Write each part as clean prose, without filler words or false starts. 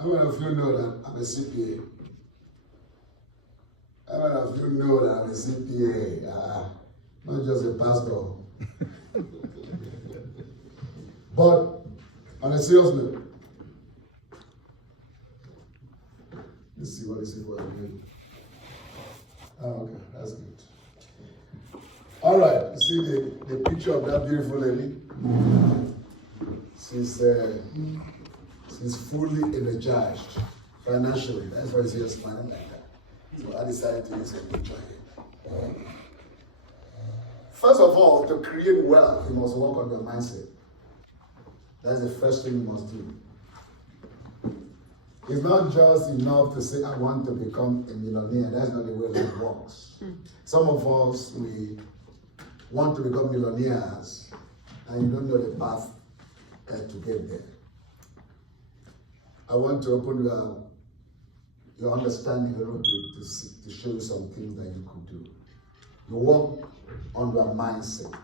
How many of you know that I'm a CPA? How many of you know that I'm a CPA? Not just a pastor. But on a serious note, let's see what is it for again. Oh, okay, that's good. All right, you see the picture of that beautiful lady? She's fully energized financially. That's why she's smiling like that. So I decided to use a picture here. First of all, to create wealth, you must work on your mindset. That's the first thing you must do. It's not just enough to say, I want to become a millionaire. That's not the way it works. Some of us, we want to become millionaires, and you don't know the path to get there. I want to open your understanding a little bit to show you some things that you could do. You work on your mindset.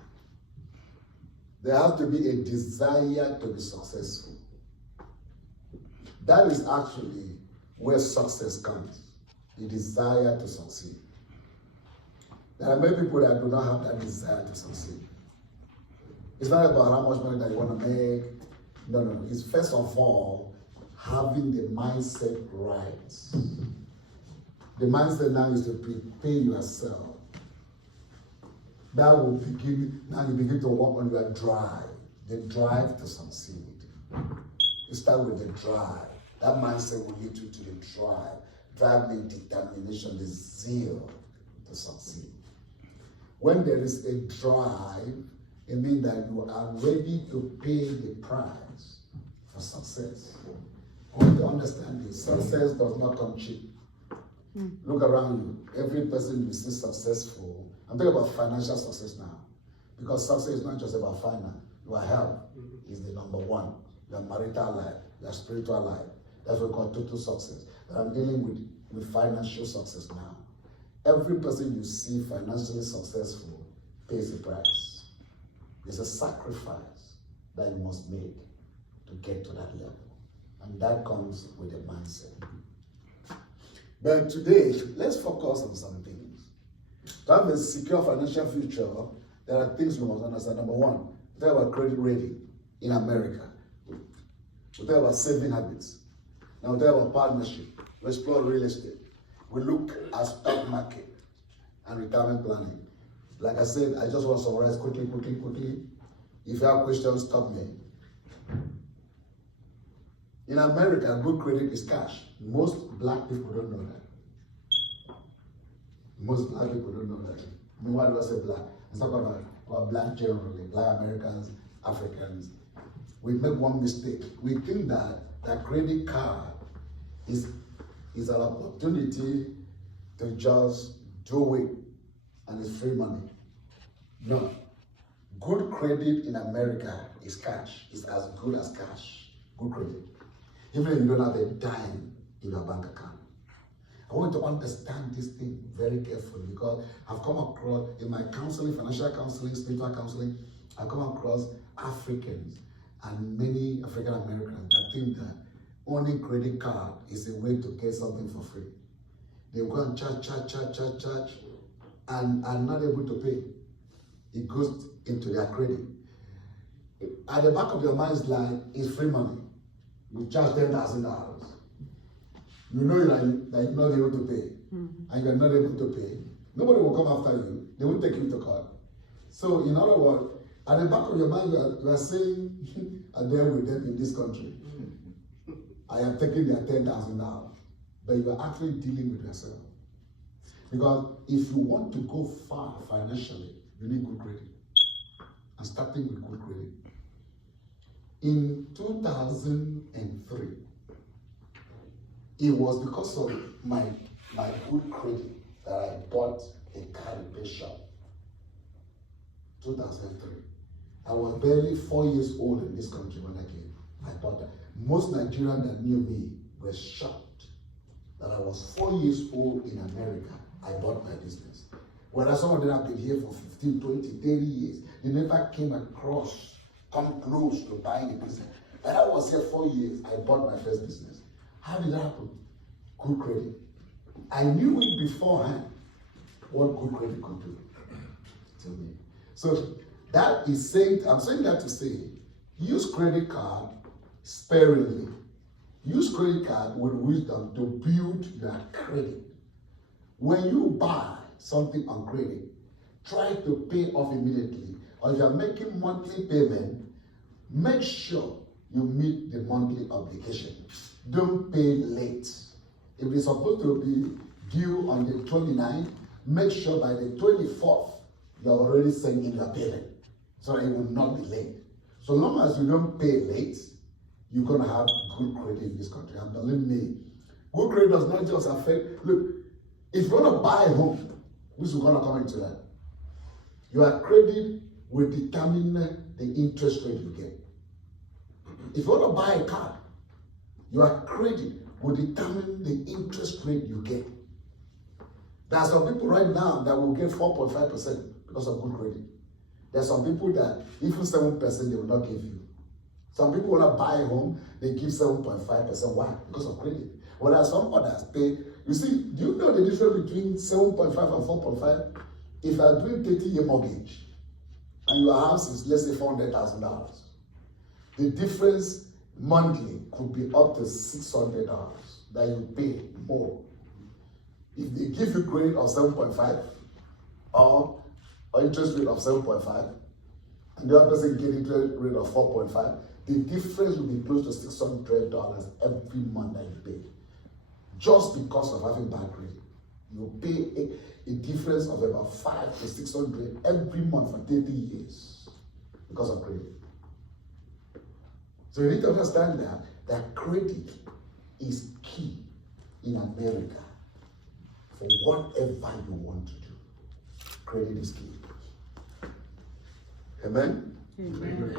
There has to be a desire to be successful. That is actually where success comes, the desire to succeed. There are many people that do not have that desire to succeed. It's not about how much money that you want to make. No. It's first of all, having the mindset right. The mindset now is to prepare yourself. That will begin, now you begin to work on your drive, the drive to succeed. You start with the drive. That mindset will lead you to the drive. Drive means determination, the zeal to succeed. When there is a drive, it means that you are ready to pay the price for success. I want to understand this. Success does not come cheap. Look around you. Every person you see successful, I'm talking about financial success now. Because success is not just about finance. Your health is the number one. Your marital life, your spiritual life. That's what we call total success. But I'm dealing with financial success now. Every person you see financially successful pays a price. There's a sacrifice that you must make to get to that level. And that comes with a mindset. But today, let's focus on some things. To have a secure financial future, there are things we must understand. Number one, we talk about credit rating in America. We talk about saving habits. Now we talk about partnership. We explore real estate. We look at stock market and retirement planning. Like I said, I just want to summarize quickly. If you have questions, stop me. In America, good credit is cash. Most black people don't know that. Most black people don't know that. I mean, why do I say black? It's not about black generally, black Americans, Africans. We make one mistake. We think that credit card is an opportunity to just do it and it's free money. No. Good credit in America is cash. It's as good as cash. Good credit. Even if you don't have a dime in your bank account. I want to understand this thing very carefully because I've come across, in my counseling, financial counseling, spiritual counseling, I've come across Africans and many African Americans that think that owning credit card is a way to get something for free. They go and charge, and are not able to pay. It goes into their credit. At the back of your mind's like, it's free money. You charge $10,000. You know that you're not able to pay, and you're not able to pay. Nobody will come after you. They won't take you to court. So, in other words, at the back of your mind, you are saying, I'm there with them in this country. I am taking their $10,000. But you are actually dealing with yourself. Because if you want to go far financially, you need good credit. And starting with good credit. In 2003, it was because of my good credit that I bought a car repair shop. 2003. I was barely 4 years old in this country when I came. I bought that. Most Nigerians that knew me were shocked that I was 4 years old in America. I bought my business. Whereas some of them have been here for 15, 20, 30 years. They never come close to buying a business. But I was here 4 years. I bought my first business. How did that happen? Good credit. I knew it beforehand what good credit could do to me. So that is saying, I'm saying that to say, use credit card sparingly. Use credit card with wisdom to build your credit. When you buy something on credit, try to pay off immediately. Or if you're making monthly payment, make sure you meet the monthly obligation. Don't pay late. If it's supposed to be due on the 29th, make sure by the 24th, you're already sending your payment. So it will not be late. So long as you don't pay late, you're going to have good credit in this country. And believe me, good credit does not just affect, look, if you're going to buy a home, which we're going to come into that, your credit will determine the interest rate you get. If you want to buy a car, your credit will determine the interest rate you get. There are some people right now that will get 4.5% because of good credit. There are some people that even 7% they will not give you. Some people want to buy a home, they give 7.5%. Why? Because of credit. Whereas some others pay. You see, do you know the difference between 7.5 and 4.5? If you are doing 30-year mortgage and your house is, let's say, $400,000, the difference monthly could be up to $600 that you pay more. If they give you credit of 7.5 or interest rate of 7.5, and the other person get interest rate of 4.5, the difference will be close to $600 every month that you pay. Just because of having bad credit. You pay a difference of about 500 to 600 every month for 30 years because of credit. So you need to understand that credit is key in America for whatever you want to do. Credit is key. Amen? Amen.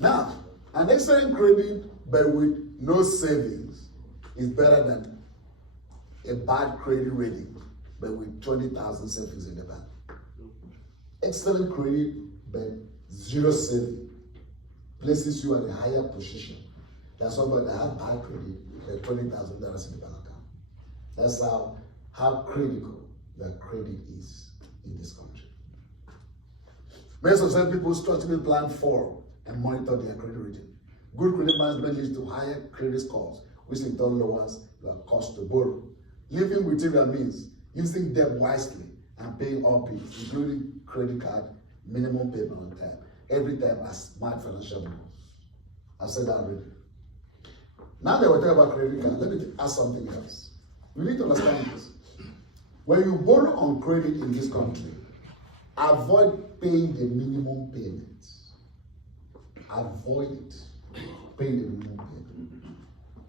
Now, an excellent credit but with no savings is better than a bad credit rating but with 20,000 savings in the bank. Excellent credit but zero savings places you at a higher position than somebody that has bad credit but $20,000 in the bank account. That's how critical your credit is in this country. Most of some people structurally plan for and monitor their credit rating. Good credit management leads to higher credit scores, which in turn lowers your cost to borrow. Living within your means, using debt wisely, and paying all bills, including credit card, minimum payment on time, every time as smart financial moves. I've said that already. Now that we're talking about credit card, let me ask something else. You need to understand this. When you borrow on credit in this country, avoid paying the minimum payments. Avoid paying the minimum payment.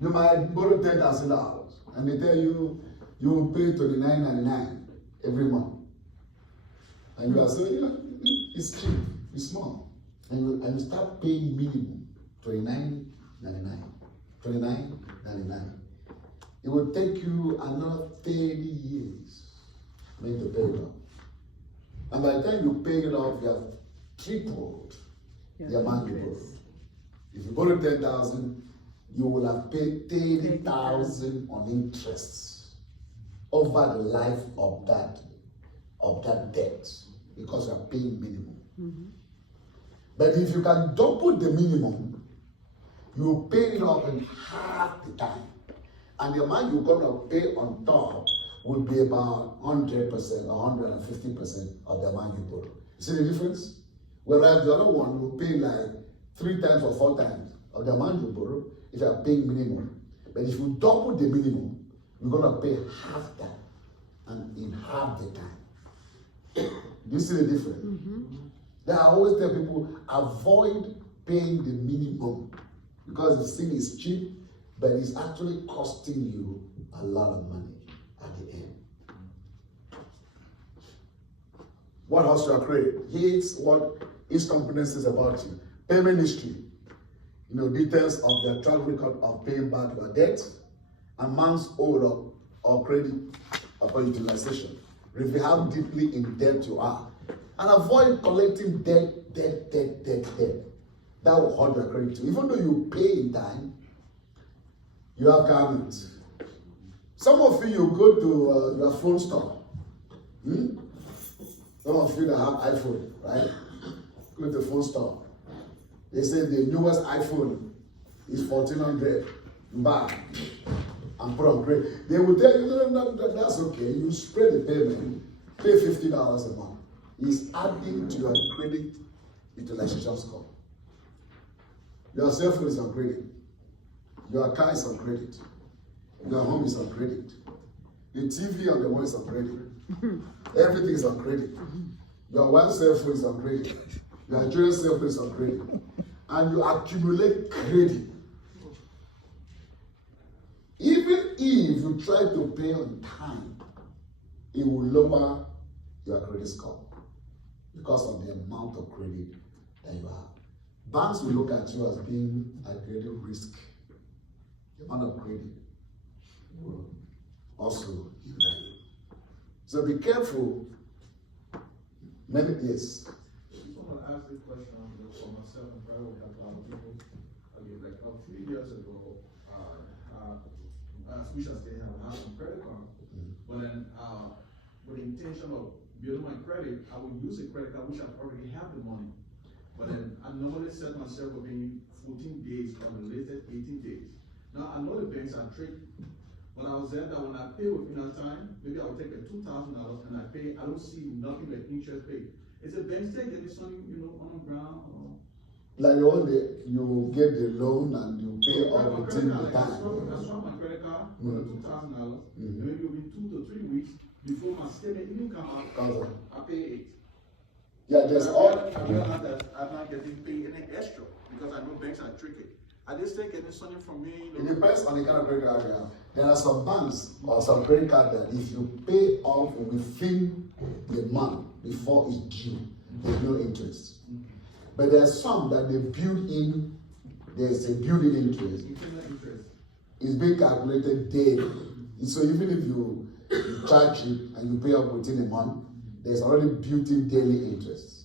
You might borrow $10,000 and they tell you you will pay $29.99 every month. And you are saying, it's cheap, it's small. And you start paying minimum $29.99. $29.99. It will take you another 30 years to pay it off. And by the time you pay it off, you have tripled the amount you borrowed. If you borrow $10,000, you will have paid $30,000 on interest over the life of that debt because you are paying minimum. Mm-hmm. But if you can double the minimum, you pay it off in half the time. And the amount you're going to pay on top will be about 100% or 150% of the amount you borrow. You see the difference? Whereas the other one will pay like 3 times or 4 times of the amount you borrow if you are paying minimum. But if you double the minimum, you're going to pay half that and in half the time. Do you see the difference? Mm-hmm. I always tell people, avoid paying the minimum because the thing is cheap, but it's actually costing you a lot of money at the end. What else your credit? Here's what each company says about you. Payment history. Details of their track record of paying back your debt, amounts owed or credit upon utilization. Review how deeply in debt you are. And avoid collecting debt. That will hurt your credit too. Even though you pay in time, You have cabinets. Some of you go to your phone store. Some of you that have iPhone, right? Go to the phone store. They say the newest iPhone is 1400. Buy and put on credit. They will tell you, no, that's okay. You spread the payment, pay $50 a month. It's adding to your credit utilization score. Your cell phone is on credit. Your car is on credit. Your home is on credit. The TV on the wall is on credit. Everything is on credit. Your wife's cell phone is on credit. Your children's cell phone is on credit. And you accumulate credit. Even if you try to pay on time, it will lower your credit score because of the amount of credit that you have. Banks will look at you as being a credit risk. The amount of credit will also hinder you. So be careful. Yes. Someone asked this question for myself and probably have a lot of people. Like a few years ago, we shall say I have some credit card, but then with the intention of building my credit, I would use a credit card which I already have the money. But then I normally set myself for being 14 days on the latest 18 days. Now I know the banks are tricky. When I was there, that when I pay within that time, maybe I would take a $2,000 and I pay, I don't see nothing but interest paid. Is the bank still getting something, on the ground? Or? Like the one that you get the loan and you pay all within the time. I swap my credit card for $2,000. Maybe it will be 2 to 3 weeks before my statement even come out. I pay it. Yeah, there's I realize that I'm not getting paid any extra because I know banks are tricky. Are they still getting something from me? It depends on the kind of credit card you have. There are some banks or some credit card that if you pay off within the month before it's due, there's no interest. But there are some that they build in, there's a built-in interest. It's being calculated daily. So even if you charge it and you pay up within a month, there's already built-in daily interest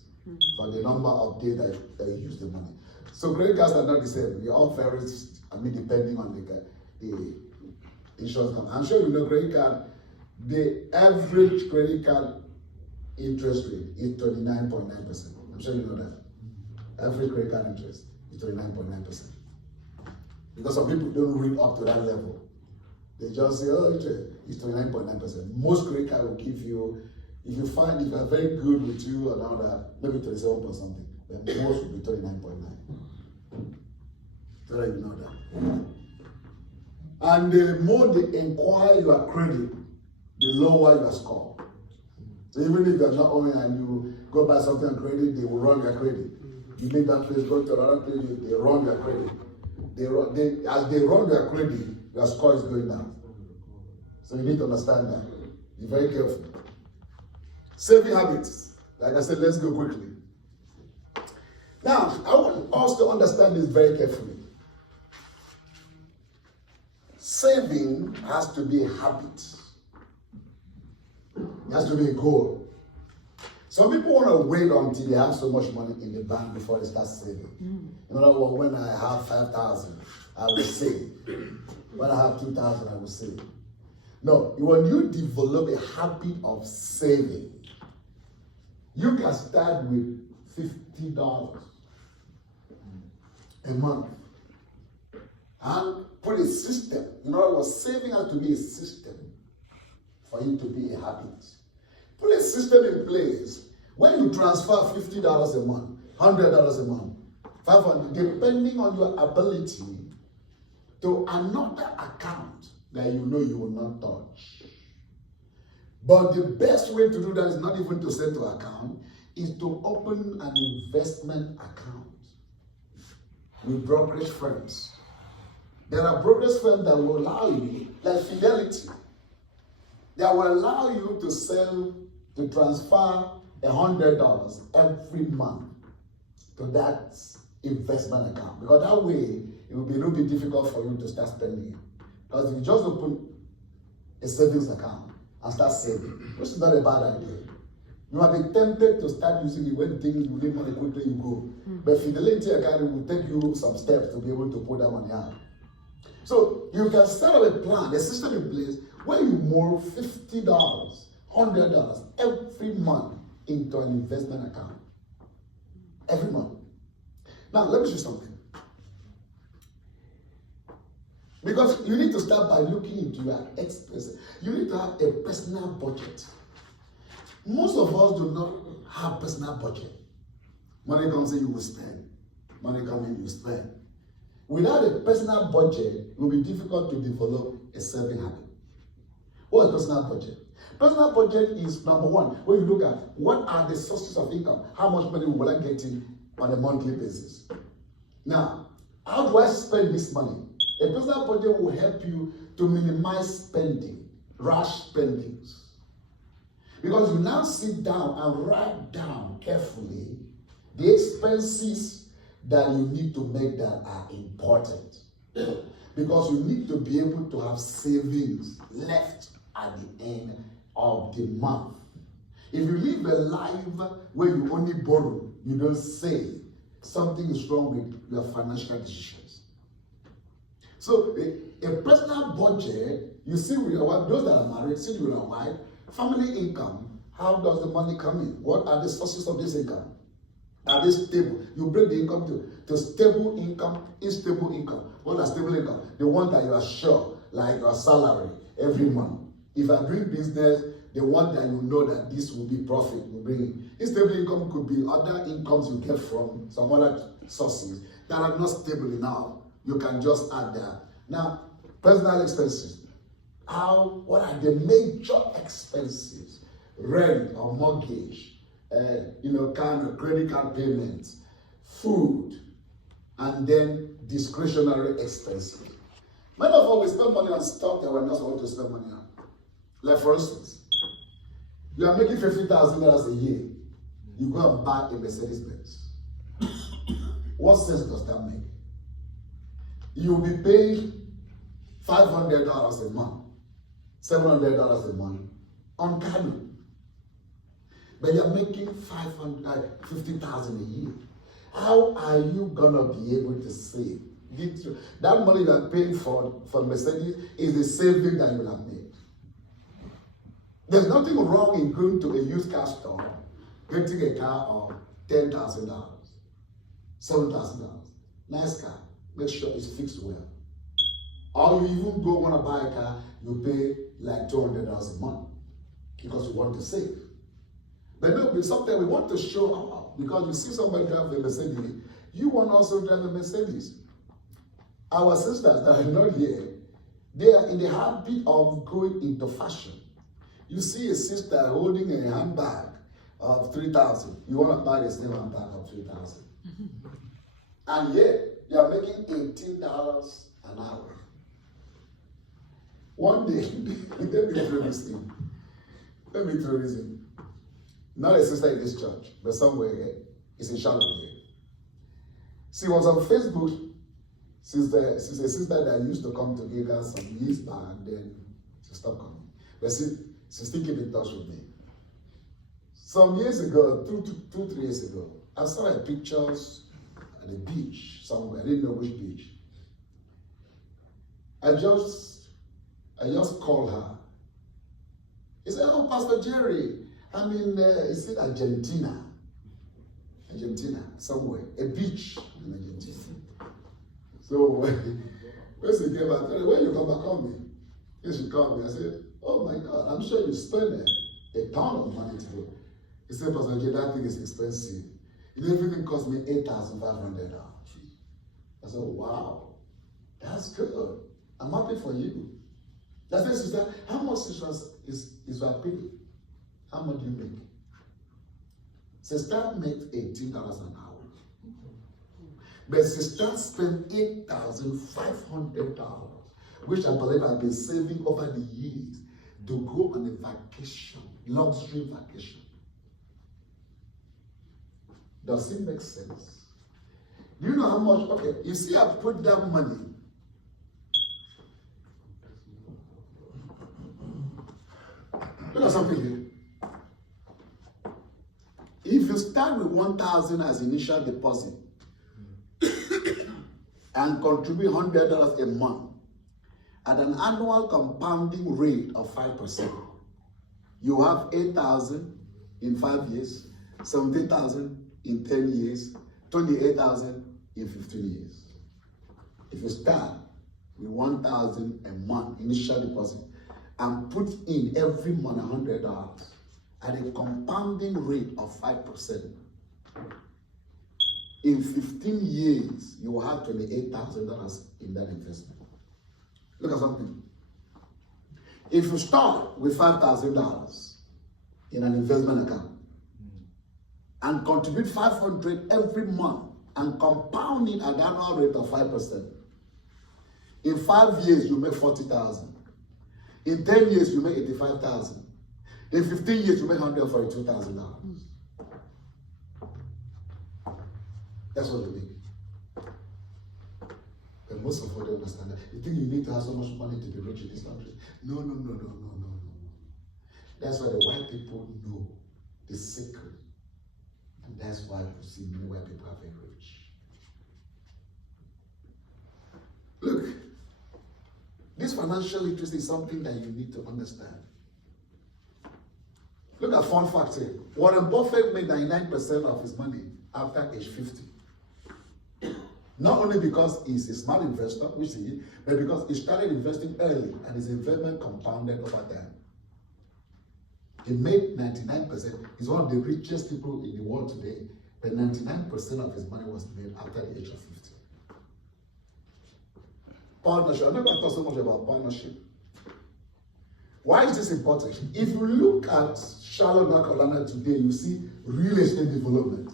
for the number of days that you use the money. So credit cards are not the same. They all vary, depending on the insurance company. I'm sure you know credit card, the average credit card interest rate is 29.9%. I'm sure you know that. Average credit card interest is 39.9%. Because some people don't read up to that level. They just say, oh, interest is 29.9%. Most credit card will give you, if you are very good with you and all that, maybe 27 point something. Then most will be 39.9. So that you know that. And the more they inquire your credit, the lower your score. So even if you're not owing and you go buy something on credit, they will run your credit. You make that place, go to another place, they run your credit. As they run your credit, your score is going down. So you need to understand that. Be very careful. Saving habits. Like I said, let's go quickly. Now, I want us to understand this very carefully. Saving has to be a habit. It has to be a goal. Some people want to wait until they have so much money in the bank before they start saving. In other words, when I have 5,000, I will save. When I have 2,000, I will save. No, when you develop a habit of saving, you can start with $50 a month and put a system. In other words, saving has to be a system for you to be a habit. Put a system in place. When you transfer $50 a month, $100 a month, $500, depending on your ability, to another account that you know you will not touch. But the best way to do that is not even to send to account, is to open an investment account with brokerage firms. There are brokerage firms that will allow you, like Fidelity, that will allow you to transfer $100 every month to that investment account. Because that way, it will be a little bit difficult for you to start spending it. Because if you just open a savings account and start saving, which is not a bad idea. You might be tempted to start using it when things you need money quickly, you go. But Fidelity account will take you some steps to be able to put that money out. So you can set up a plan, a system in place where you move $50, $100 every month into an investment account. Every month. Now, let me show you something. Because you need to start by looking into your expenses. You need to have a personal budget. Most of us do not have personal budget. Money comes in, you will spend. Money comes in, you spend. Without a personal budget, it will be difficult to develop a saving habit. What is personal budget? Personal budget is number one, where you look at what are the sources of income, how much money will I get in on a monthly basis. Now, how do I spend this money? A personal budget will help you to minimize spending, rash spendings. Because you now sit down and write down carefully the expenses that you need to make that are important. Because you need to be able to have savings left at the end of the month. If you live a life where you only borrow, you don't save, something is wrong with your financial decisions. So a personal budget, you see with your wife, those that are married, see with your wife, family income, how does the money come in? What are the sources of this income? Are they stable? You break the income to stable income, unstable income. What are stable income? The one that you are sure, like your salary every month. If I bring business, the one that you know that this will be profit, will bring in. Unstable income could be other incomes you get from some other sources that are not stable enough. You can just add that. Now, personal expenses. What are the major expenses? Rent or mortgage, kind of credit card payments, food, and then discretionary expenses. Many of us, we spend money on stuff that we're not supposed to spend money on. Like for instance, you are making $50,000 a year. You go and buy a Mercedes Benz. What sense does that make? You'll be paying $500 a month, $700 a month on car note. But you're making $50,000 a year. How are you gonna be able to save? That money you are paying for Mercedes is the saving that you will have made. There's nothing wrong in going to a used car store, getting a car of $10,000, $7,000. Nice car. Make sure it's fixed well. Or you even go want to buy a car, you pay like $200 a month because you want to save. But no, sometimes we want to show off because you see somebody drive a Mercedes, you want to also drive a Mercedes. Our sisters that are not here, they are in the habit of going into fashion. You see a sister holding a handbag of $3,000. You want to buy the same handbag of $3,000. And yet, they are making $18 an hour. One day, let me throw this in. Not a sister in this church, but somewhere here. It's in Charlotte here. She was on Facebook since a sister that used to come to Giga some years back, and then she stopped coming. But she still keep in touch with me. Some years ago, 3 years ago, I saw her pictures at the beach somewhere. I didn't know which beach. I just called her. He said, "Oh, Pastor Jerry, I'm in, is it Argentina? Argentina, somewhere, a beach in Argentina." So when she came back, I said, "When you come back, call me." And she called me. I said, "Oh my God, I'm sure you spent a ton of money to go." He said, "Pastor Jerry, that thing is expensive. Everything cost me $8,500. I said, "Wow, that's good. I'm happy for you." That's the sister. How much is your pay? How much do you make? Sister makes $18 an hour. But sister spent $8,500, which I believe I've been saving over the years to go on a vacation, luxury vacation. Does it make sense? Do you know how much? Okay, you see, I put that money. Look at something here. If you start with $1,000 as initial deposit and contribute $100 a month, at an annual compounding rate of 5%. You have 8,000 in 5 years, 17,000 in 10 years, 28,000 in 15 years. If you start with 1,000 a month initial deposit and put in every month $100 at a compounding rate of 5%, in 15 years, you will have $28,000 in that investment. Look at something. If you start with $5,000 in an investment account and contribute $500 every month and compound it at an annual rate of 5%, in 5 years you make $40,000. In 10 years you make $85,000. In 15 years you make $142,000. That's what you make. And most of us don't understand that. You think you need to have so much money to be rich in this country? No. That's why the white people know the secret. And that's why you see many white people are very rich. Look, this financial literacy is something that you need to understand. Look at fun fact here. Warren Buffett made 99% of his money after age 50. Not only because he's a smart investor, which he is, but because he started investing early and his investment compounded over time. He made 99%. He's one of the richest people in the world today, but 99% of his money was made after the age of 50. Partnership. I'm not going to talk so much about partnership. Why is this important? If you look at Charlotte, North Carolina today, you see real estate development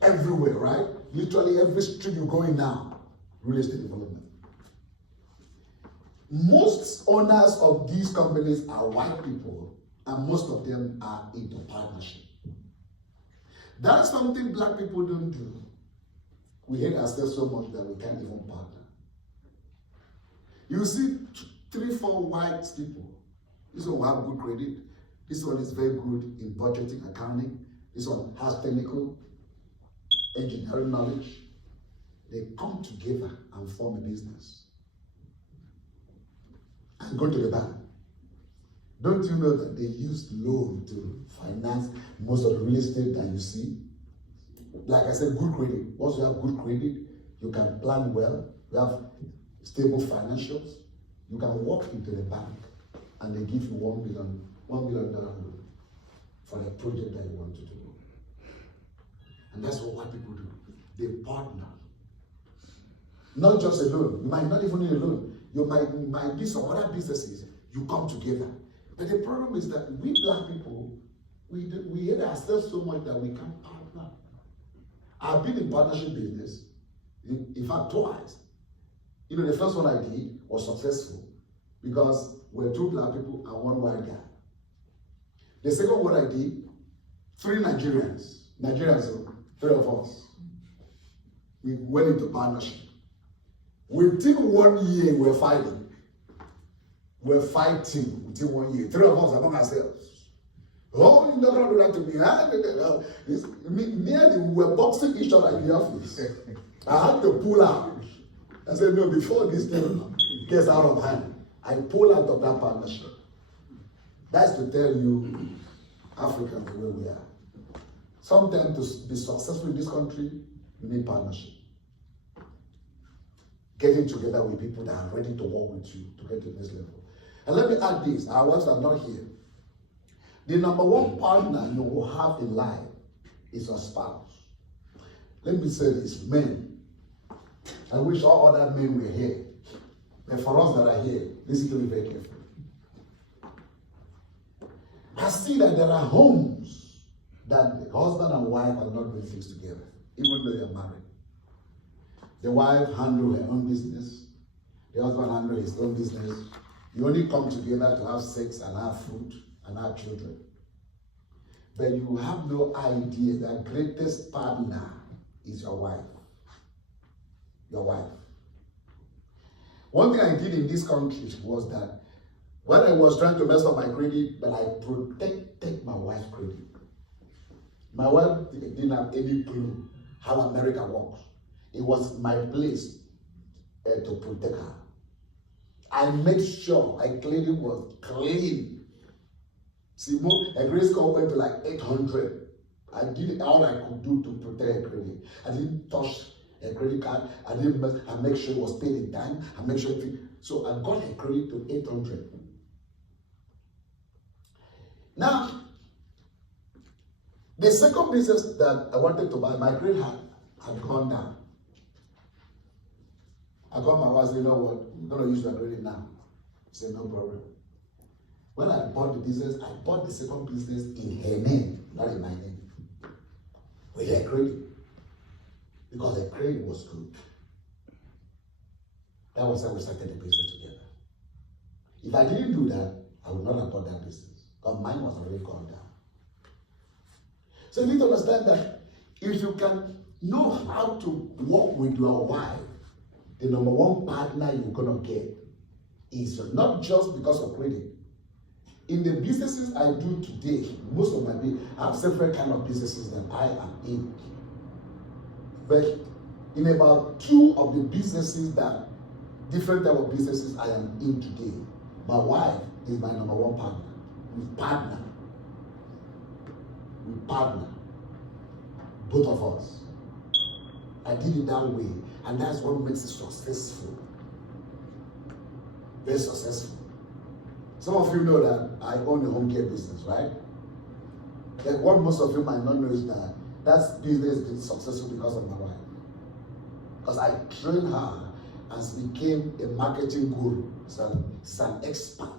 everywhere, right? Literally every street you go in now, real estate development. Most owners of these companies are white people, and most of them are into partnership. That's something black people don't do. We hate ourselves so much that we can't even partner. You see 3, 4 white people. This one will have good credit. This one is very good in budgeting, accounting. This one has technical engineering knowledge. They come together and form a business and go to the bank. Don't you know that they use loan to finance most of the real estate that you see? Like I said, good credit. Once you have good credit, you can plan well. You have stable financials. You can walk into the bank and they give you $1 million loan for the project that you want to do. And that's what white people do. They partner. Not just a loan. You might not even need a loan. You might be some other businesses. You come together. But the problem is that we black people, we hate ourselves so much that we can't partner. I've been in partnership business, in fact, twice. You know, the first one I did was successful because we're 2 black people and 1 white guy. The second one I did, 3 Nigerians, 3 of us. We went into partnership. Within 1 year, we're fighting. We're fighting within 1 year. 3 of us among ourselves. Oh, you're not going to do that to me. Me and him were boxing each other in the office. I had to pull out. I said, no, before this thing gets out of hand, I pull out of that partnership. That's to tell you, Africans, the way we are. Sometimes to be successful in this country, you need partnership. Getting together with people that are ready to work with you to get to this level. And let me add this, our wives are not here. The number 1 partner you will have in life is your spouse. Let me say this, men. I wish all other men were here. But for us that are here, listen to me very carefully. I see that there are homes that the husband and wife are not doing things together, even though they are married. The wife handles her own business. The husband handles his own business. You only come together to have sex and have food and have children. But you have no idea that greatest partner is your wife. Your wife. One thing I did in this country was that when I was trying to mess up my credit, but I protected my wife's credit. My wife didn't have any clue how America works. It was my place to protect her. I made sure my credit was clean. See, a credit score went to like 800. I did all I could do to protect a credit. I didn't touch a credit card. I make sure it was paid in time. I make sure so I got a credit to 800. Now, the second business that I wanted to buy, my credit had gone down. I got my wife, you know what, I'm going to use your credit now. I said, no problem. When I bought the business, I bought the second business in her name, not in my name. With her credit. Because her credit was good. That was how we started the business together. If I didn't do that, I would not have bought that business. Because mine was already gone down. So you need to understand that if you can know how to work with your wife, the number one partner you're going to get is not just because of credit. In the businesses I do today, most of my business, I have several kind of businesses that I am in. But in about two of the businesses that, different type of businesses I am in today, my wife is my number one partner. We partner. Both of us. I did it that way, and that's what makes it successful. Very successful. Some of you know that I own a home care business, right? Like what most of you might not know is that that business is successful because of my wife. Because I trained her and she became a marketing guru. So she's an expert.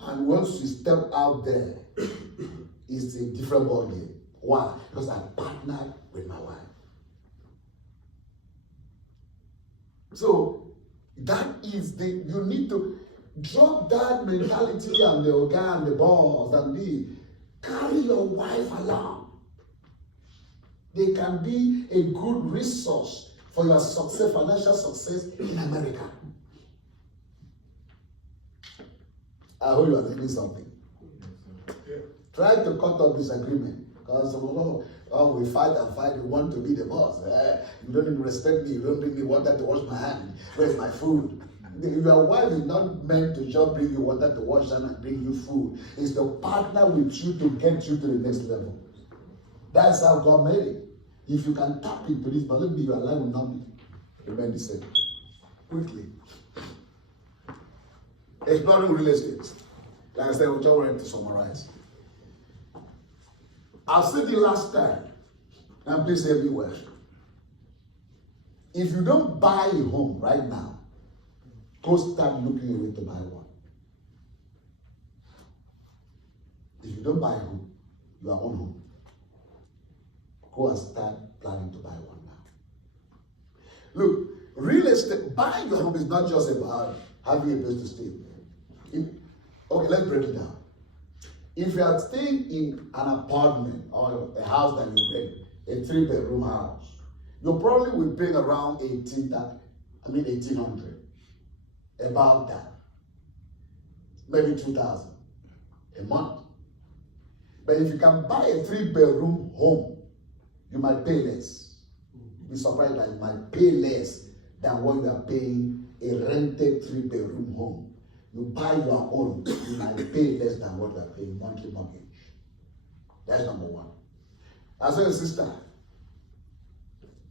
And once she stepped out there, it's a different ballgame. Why? Because I partnered with my wife. So that is you need to drop that mentality and the organ, the balls, and carry your wife along. They can be a good resource for your success, financial success in America. I hope you are learning something. Try to cut off disagreement. Because we fight and fight, we want to be the boss. You don't even respect me, you don't bring me water to wash my hand. Where's my food? Your wife is not meant to just bring you water to wash and bring you food. It's to partner with you to get you to the next level. That's how God made it. If you can tap into this, believe me, your life will not remain the same. Quickly. Exploring real estate. Like I said, we just wanted to summarize. I've said it last time, and please everywhere. If you don't buy a home right now, go start looking away to buy one. If you don't buy a home, your own home, go and start planning to buy one now. Look, real estate, buying your home is not just about having a place to stay. Okay, let's break it down. If you are staying in an apartment or a house that you rent, a 3-bedroom house, you probably will pay around $1,800. About that. Maybe $2,000 a month. But if you can buy a 3-bedroom home, you might pay less. You'll be surprised that you might pay less than what you are paying a rented 3-bedroom home. You buy your own, you might pay less than what you are paying monthly mortgage. That's number one. I saw a sister,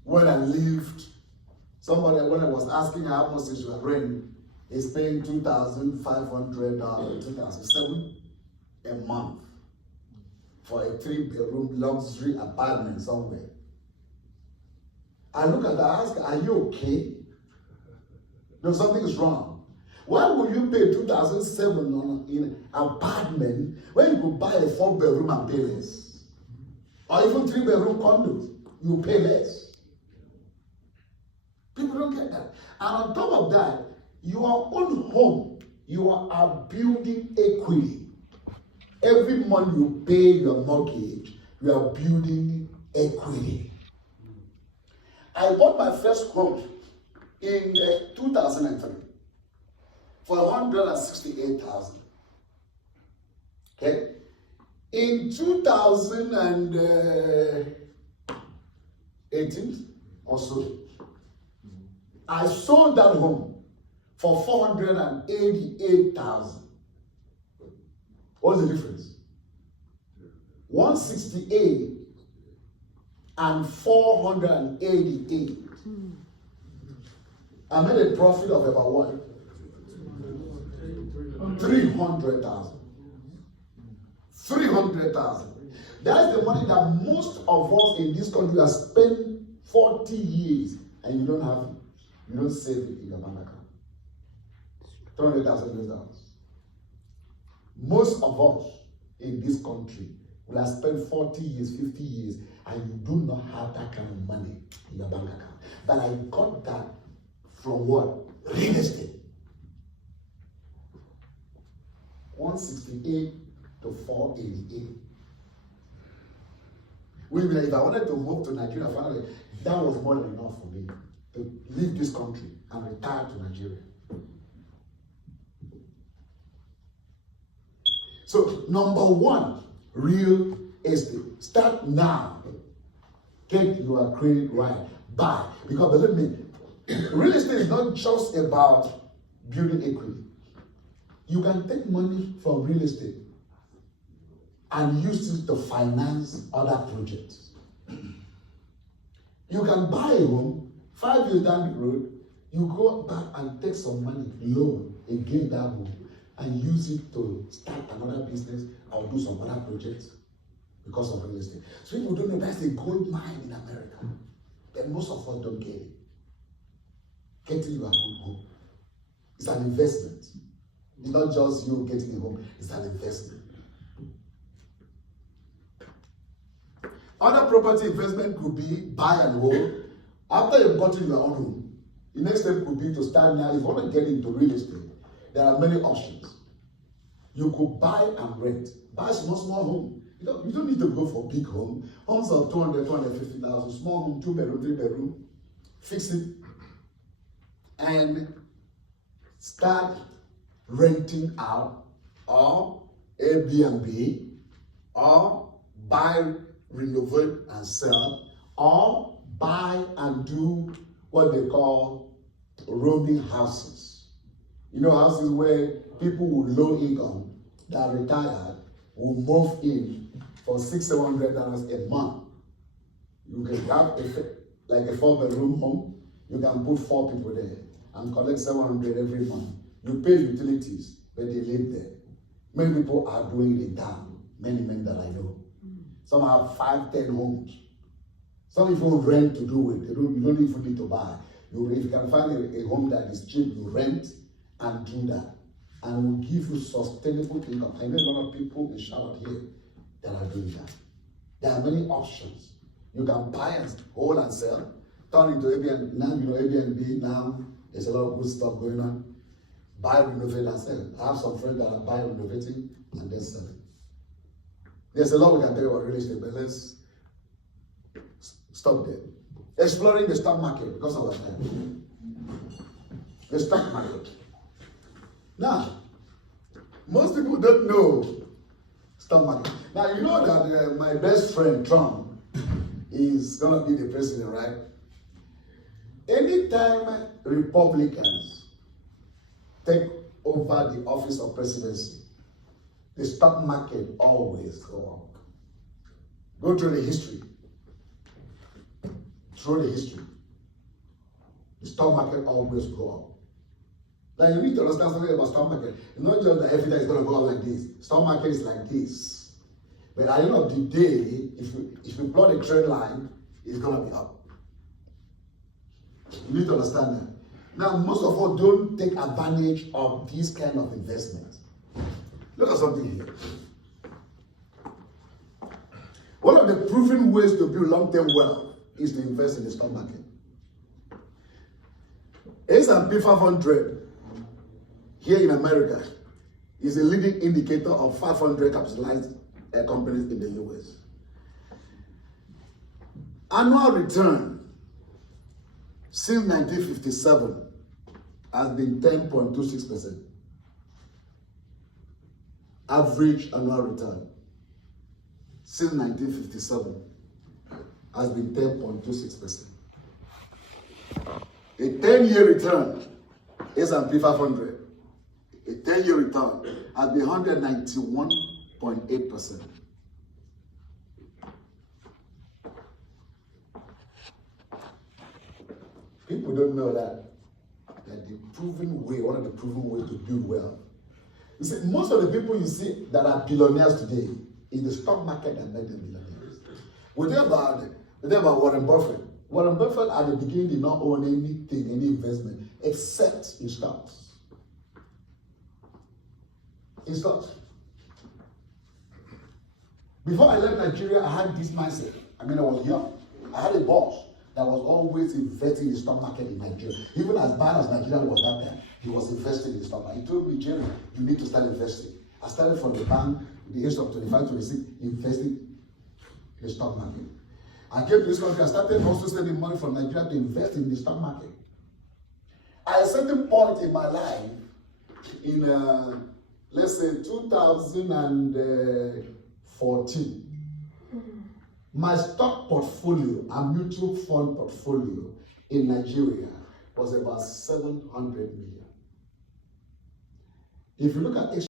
when I lived, somebody, when I was asking her how much she was rent, is paying $2,500, $2,007 a month for a 3-bedroom luxury apartment somewhere. I look at her, I ask her, are you okay? No, something is wrong. Why would you pay $2,007 in an apartment when you could buy a 4-bedroom and pay less? Or even 3-bedroom condos, you pay less. People don't get that. And on top of that, your own home, you are building equity. Every month you pay your mortgage, you are building equity. I bought my first home in 2003. For $168,000. Okay? In 2018 or so, I sold that home for 488,000. What's the difference? 168 and 488. I made a profit of about what? 300,000. 300,000. That's the money that most of us in this country have spent 40 years and you don't have it. You don't save it in your bank account. 300,000 dollars. Most of us in this country will have spent 40 years, 50 years, and you do not have that kind of money in your bank account. But I got that from what? Real estate. 168 to 488. If I wanted to move to Nigeria, finally, that was more than enough for me to leave this country and retire to Nigeria. So, number one, real estate. Start now. Get your credit right. Buy. Because believe me, real estate is not just about building equity. You can take money from real estate and use it to finance other projects. You can buy a home, 5 years down the road, you go back and take some money, loan against that home, and use it to start another business or do some other projects because of real estate. So people don't know that's a gold mine in America. But most of us don't get it. Getting your own home. It's an investment. It's not just you getting a home, it's an investment. Other property investment could be buy and hold. After you've gotten your own home, the next step could be to start now. If you want to get into real estate, there are many options. You could buy and rent. Buy a small home. You don't need to go for big home. Homes of 200, 250,000, small home, 2 bedroom, 3 bedroom. Fix it and start renting out, or Airbnb, or buy, renovate and sell, or buy and do what they call roaming houses. You know, houses where people with low income that are retired will move in for $600-700 a month. You can have like a 4-bedroom home. You can put 4 people there and collect $700 every month. You pay utilities, but they live there. Many people are doing it in town. Many men that I know. Some have 5, 10 homes. Some people rent to do it. You don't even need to buy. If you can find a home that is cheap, you rent and do that. And will give you sustainable income. I know a lot of people in Charlotte here that are doing that. There are many options. You can buy and hold and sell. Turn into Airbnb. Now, Airbnb now, there's a lot of good stuff going on. Buy, renovate, and sell. I have some friends that are buying, renovating, and then selling. There's a lot we can tell you about real estate, but let's stop there. Exploring the stock market because of our time. The stock market. Now, most people don't know stock market. Now, you know that my best friend, Trump, is going to be the president, right? Anytime Republicans take over the office of presidency, the stock market always go up. Go through the history. Through the history. The stock market always go up. Now you need to understand something about stock market. It's not just that everything is going to go up like this. Stock market is like this. But at the end of the day, if you plot a trend line, it's going to be up. You need to understand that. Now, most of us don't take advantage of this kind of investment. Look at something here. One of the proven ways to build long-term wealth is to invest in the stock market. S&P 500 here in America is a leading indicator of 500 capitalized companies in the US. Annual return since 1957 has been 10.26%. Average annual return since 1957 has been 10.26%. A 10-year return, S&P 500, a 10-year return has been 191.8%. People don't know that the proven way, one of the proven ways to build wealth. You see, most of the people you see that are billionaires today, is the stock market that made them billionaires. We think about Warren Buffett. Warren Buffett at the beginning did not own anything, any investment, except in stocks. In stocks. Before I left Nigeria, I had this mindset. I mean, I was young. I had a boss that was always investing in the stock market in Nigeria. Even as bad as Nigeria was that time, he was investing in the stock market. He told me, Jerry, you need to start investing. I started from the bank, at the age of 25, 26, investing in the stock market. I came to this country, I started also sending money from Nigeria to invest in the stock market. At a certain point in my life, in, let's say, 2014, my stock portfolio and mutual fund portfolio in Nigeria was about 700 million. If you look at